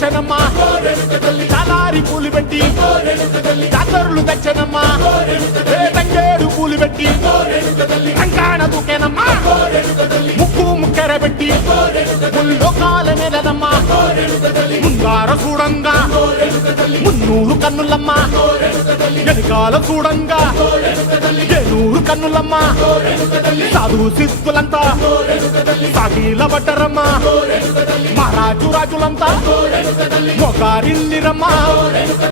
తెచ్చనమ్మా చాలారి పూలు పెట్టి జాతరులు తెచ్చనమ్మా తంగేడు పూలు పెట్టి రంగాణ దూకేనమ్మా ముక్కు ముక్కెర పెట్టి ముల్లోకాల మీదనమ్మా ముంగార చూడంగా మున్నూరు కన్నులమ్మా వెనకాల చూడంగా ఏనూరు కన్నులమ్మా సాధు సిద్ధులంతా సాగిల పడ్డరమ్మా మహారాజు రాజులంతా మొగారిల్లిరమ్మా